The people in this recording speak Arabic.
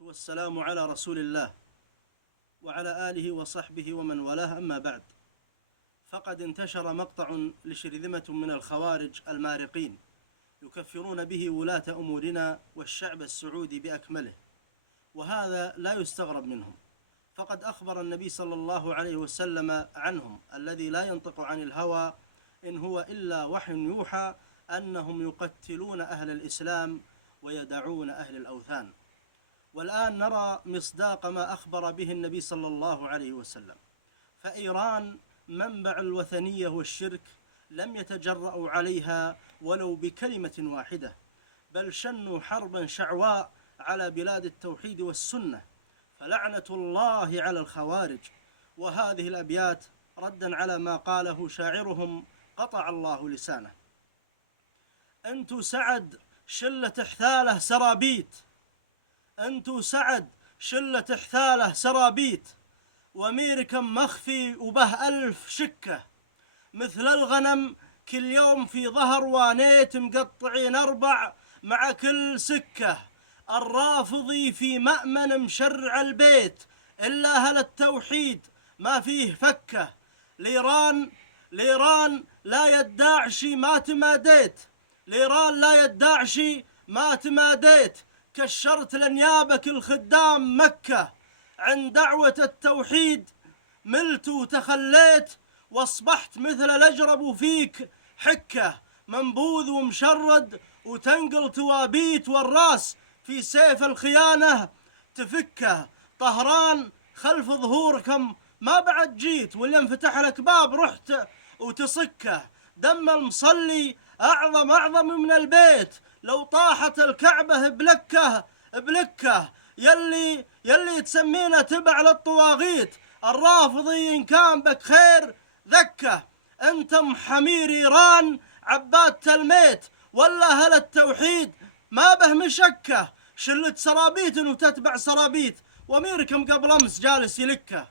والسلام على رسول الله وعلى آله وصحبه ومن والاه، أما بعد، فقد انتشر مقطع لشرذمة من الخوارج المارقين يكفرون به ولاة أمورنا والشعب السعودي بأكمله، وهذا لا يستغرب منهم، فقد أخبر النبي صلى الله عليه وسلم عنهم الذي لا ينطق عن الهوى إن هو إلا وحي يوحى أنهم يقتلون أهل الإسلام ويدعون أهل الأوثان. والآن نرى مصداق ما أخبر به النبي صلى الله عليه وسلم. فإيران منبع الوثنية والشرك، لم يتجرأوا عليها ولو بكلمة واحدة، بل شنوا حربا شعواء على بلاد التوحيد والسنة، فلعنة الله على الخوارج. وهذه الأبيات ردا على ما قاله شاعرهم قطع الله لسانه: أنتو سعد شلة حثاله سرابيت، أنتو سعد شلة حثاله سرابيت، وميركم مخفي وبه ألف شكة، مثل الغنم كل يوم في ظهر وانيت مقطعين أربع مع كل سكة، الرافضي في مأمن مشرع البيت، إلا أهل التوحيد ما فيه فكة، ليران لا يدعشي ما تماديت، ليران لا يدعشي ما تماديت، كشرت لنيابك الخدام مكة، عند دعوة التوحيد ملت وتخليت، واصبحت مثل الأجرب وفيك حكة، منبوذ ومشرد وتنقل توابيت، والراس في سيف الخيانة تفكه، طهران خلف ظهوركم ما بعد جيت، واللي انفتح لك باب رحت وتصكه، دم المصلي أعظم من البيت، لو طاحت الكعبة بلكه، يلي تسمينا تبع للطواغيت، الرافضي إن كان بك خير ذكه، أنتم حمير إيران عباد تلميت، ولا أهل التوحيد ما به مشكه، شلة سرابيت وتتبع سرابيت، وأميركم قبل أمس جالس يلكه.